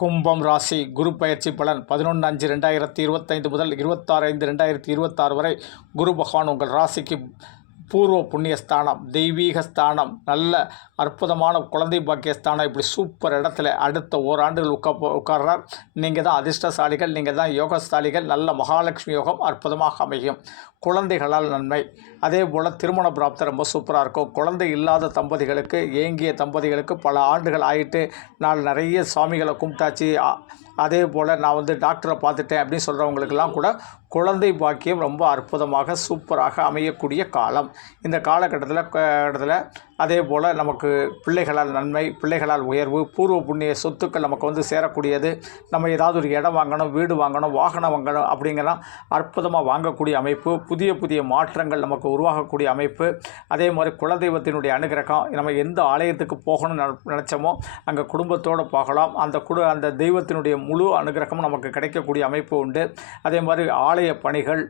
கும்பம் ராசி குரு பயிற்சி பலன் பதினொன்று அஞ்சு ரெண்டாயிரத்தி இருபத்தைந்து முதல் இருபத்தாறு ஐந்து ரெண்டாயிரத்தி இருபத்தாறு வரை குரு பகவான் உங்கள் ராசிக்கு பூர்வ புண்ணிய ஸ்தானம் தெய்வீக ஸ்தானம் நல்ல அற்புதமான குழந்தை பாக்கிய ஸ்தானம் இப்படி சூப்பர் இடத்துல அடுத்த ஓராண்டுகள் உட்கா உட்கார்றார். நீங்கள் தான் அதிர்ஷ்டசாலிகள் நீங்கள் தான் யோகஸ்தாலிகள் நல்ல மகாலட்சுமி யோகம் அற்புதமாக அமையும். குழந்தைகளால் நன்மை. அதே போல் திருமண பிராப்தம் ரொம்ப சூப்பராக இருக்கும். குழந்தை இல்லாத தம்பதிகளுக்கு ஏங்கிய தம்பதிகளுக்கு பல ஆண்டுகள் ஆகிட்டு நான் நிறைய சாமிகளை கும்பிட்டாச்சு. அதே போல் நான் வந்து டாக்டரை பார்த்துட்டேன் அப்படின்னு சொல்கிறவங்களுக்கெல்லாம் கூட குழந்தை பாக்கியம் ரொம்ப அற்புதமாக சூப்பராக அமையக்கூடிய காலம். இந்த காலகட்டத்தில் இடத்துல அதே போல் நமக்கு பிள்ளைகளால் நன்மை பிள்ளைகளால் உயர்வு பூர்வ புண்ணிய சொத்துக்கள் நமக்கு வந்து சேரக்கூடியது. நம்ம ஏதாவது ஒரு இடம் வாங்கணும் வீடு வாங்கணும் வாகனம் வாங்கணும் அப்படிங்கலாம் அற்புதமாக வாங்கக்கூடிய அமைப்பு. புதிய புதிய மாற்றங்கள் நமக்கு உருவாகக்கூடிய அமைப்பு. அதே மாதிரி குலதெய்வத்தினுடைய அனுகிரகம் நம்ம எந்த ஆலயத்துக்கு போகணும்னு நினச்சோமோ அங்கே குடும்பத்தோடு போகலாம். அந்த குடு அந்த தெய்வத்தினுடைய முழு அனுகிரகமும் நமக்கு கிடைக்கக்கூடிய அமைப்பு உண்டு. அதே மாதிரி ஆலய பணிகள்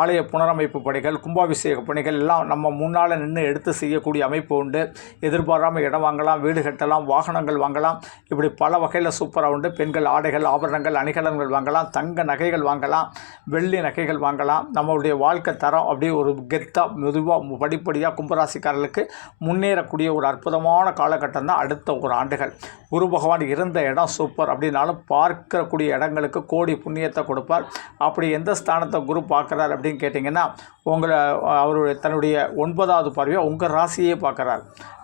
ஆலய புனரமைப்பு பணிகள் கும்பாபிஷேக பணிகள் எல்லாம் நம்ம முன்னால் நின்று எடுத்து செய்யக்கூடிய அமைப்பு உண்டு. எதிர்பாராமல் இடம் வாங்கலாம் வீடு கட்டலாம் வாகனங்கள் வாங்கலாம். இப்படி பல வகையில் சூப்பராக உண்டு. பெண்கள் ஆடைகள் ஆபரணங்கள் அணிகலன்கள் வாங்கலாம் தங்க நகைகள் வாங்கலாம் வெள்ளி நகைகள் வாங்கலாம். நம்மளுடைய வாழ்க்கை தரம் அப்படியே ஒரு கெத்தாக மெதுவாக படிப்படியாக கும்பராசிக்காரர்களுக்கு முன்னேறக்கூடிய ஒரு அற்புதமான காலகட்டம் தான் அடுத்த ஒரு ஆண்டுகள். குரு பகவான் இருந்த இடம் சூப்பர். அப்படின்னாலும் பார்க்கக்கூடிய இடங்களுக்கு கோடி புண்ணியத்தை கொடுப்பார். அப்படி எந்த ஸ்தானத்தை குரு பார்க்குறார் அப்படின்னு கேட்டிங்கன்னா உங்களை அவருடைய தன்னுடைய ஒன்பதாவது பார்வையாக உங்கள் ராசியே பார்க்குறார்.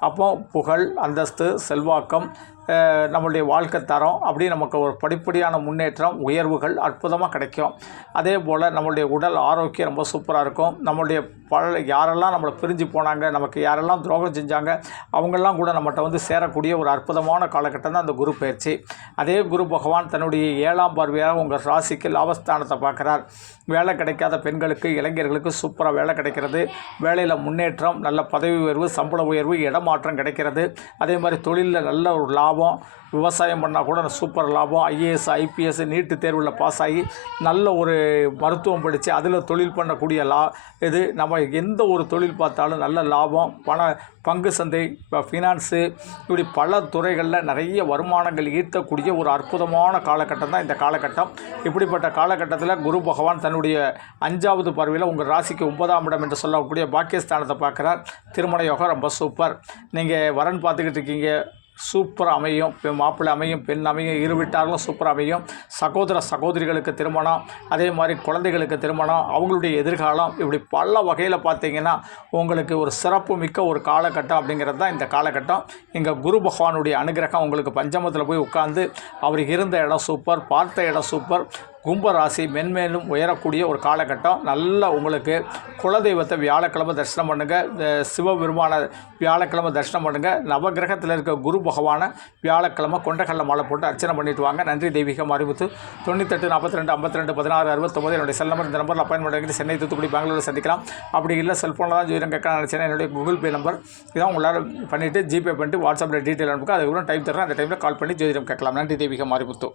அப்போ புகழ் அந்தஸ்து செல்வாக்கம் நம்மளுடைய வாழ்க்கை தரம் அப்படி நமக்கு ஒரு படிப்படியான முன்னேற்றம் உயர்வுகள் அற்புதமாக கிடைக்கும். அதே போல் நம்மளுடைய உடல் ஆரோக்கியம் ரொம்ப சூப்பராக இருக்கும். நம்மளுடைய பல யாரெல்லாம் நம்மளை பிரிஞ்சு போனாங்க நமக்கு யாரெல்லாம் துரோகம் செஞ்சாங்க அவங்கெல்லாம் கூட நம்மகிட்ட வந்து சேரக்கூடிய ஒரு அற்புதமான காலகட்டம் தான் அந்த குரு பயிற்சி. அதே குரு பகவான் தன்னுடைய ஏழாம் பார்வையாக உங்கள் ராசிக்கு லாபஸ்தானத்தை பார்க்குறார். வேலை கிடைக்காத பெண்களுக்கு இளைஞர்களுக்கு சூப்பராக வேலை கிடைக்கிறது. வேலையில் முன்னேற்றம் நல்ல பதவி உயர்வு சம்பள உயர்வு இடமாற்றம் கிடைக்கிறது. அதே மாதிரி தொழிலில் நல்ல ஒரு லாபம் விவசாயம் பண்ணால் கூட சூப்பர் லாபம் ஐஏஎஸ் ஐபிஎஸ் நீட்டு தேர்வில் பாஸ் ஆகி நல்ல ஒரு மருத்துவம் படித்து அதில் தொழில் பண்ணக்கூடிய லா இது நம்ம எந்த ஒரு தொழில் பார்த்தாலும் நல்ல லாபம் பண பங்கு சந்தை இப்போ ஃபினான்ஸு இப்படி பல துறைகளில் நிறைய வருமானங்கள் ஈர்த்தக்கூடிய ஒரு அற்புதமான காலகட்டம் தான் இந்த காலகட்டம். இப்படிப்பட்ட காலகட்டத்தில் குரு பகவான் தன்னுடைய அஞ்சாவது பார்வையில் உங்கள் ராசிக்கு ஒன்பதாம் இடம் என்று சொல்லக்கூடிய பாக்கியஸ்தானத்தை பார்க்குறார். திருமண யோகம் ரொம்ப சூப்பர் நீங்கள் வரன் பார்த்துக்கிட்டு இருக்கீங்க. சூப்பராக அமையும். மாப்பிள்ளை அமையும் பெண் அமையும் இரு வீட்டார்களும் சூப்பராக அமையும். சகோதர சகோதரிகளுக்கு திருமணம் அதே மாதிரி குழந்தைகளுக்கு திருமணம் அவங்களுடைய எதிர்காலம் இப்படி பல வகையில் பார்த்தீங்கன்னா உங்களுக்கு ஒரு சிறப்பு மிக்க ஒரு காலகட்டம் அப்படிங்கிறது தான் இந்த காலகட்டம். இங்கே குரு பகவானுடைய அனுகிரகம் உங்களுக்கு பஞ்சமத்தில் போய் உட்காந்து அவர் இருந்த இடம் சூப்பர் பார்த்த இடம் சூப்பர் கும்பராசி மென்மேலும் உயரக்கூடிய ஒரு காலகட்டம். நல்ல உங்களுக்கு குலதெய்வத்தை வியாழக்கிழமை தரிசனம் பண்ணுங்கள் சிவபெருமான வியாழக்கிழமை தரிசனம் பண்ணுங்கள் நவகிரகத்தில் இருக்க குரு பகவானை வியாழக்கிழமை கொண்டகல்ல மாலை போட்டு அர்ச்சனை பண்ணிட்டு வாங்க. நன்றி தெய்வீகம் அறிவித்து தொண்ணூத்தெட்டு நாற்பத்தி ரெண்டு ஐம்பத்தி ரெண்டு பதினாறு அறுபத்தொம்பது என்னுடைய செல் நம்பர் இந்த நம்பரில் அப்பாயின்மெண்ட் வாங்கி சென்னை தூத்துக்குடி பெங்களூரில் சந்திக்கலாம். அப்படி இல்லை செல்ஃபோனில் தான் ஜோதிடம் கேட்க நினச்சேன். என்னுடைய கூகுள் பே நம்பர் இதான் உங்களால் பண்ணிவிட்டு ஜிபே பண்ணிட்டு வாட்ஸ்அப்பில் டீட்டெயில் அனுப்புங்க. அதுக்கப்புறம் டைம் தரேன் அந்த டைமில் கால் பண்ணி ஜோதிடம் கேட்கலாம். நன்றி தெய்வீகம் அறிவித்து.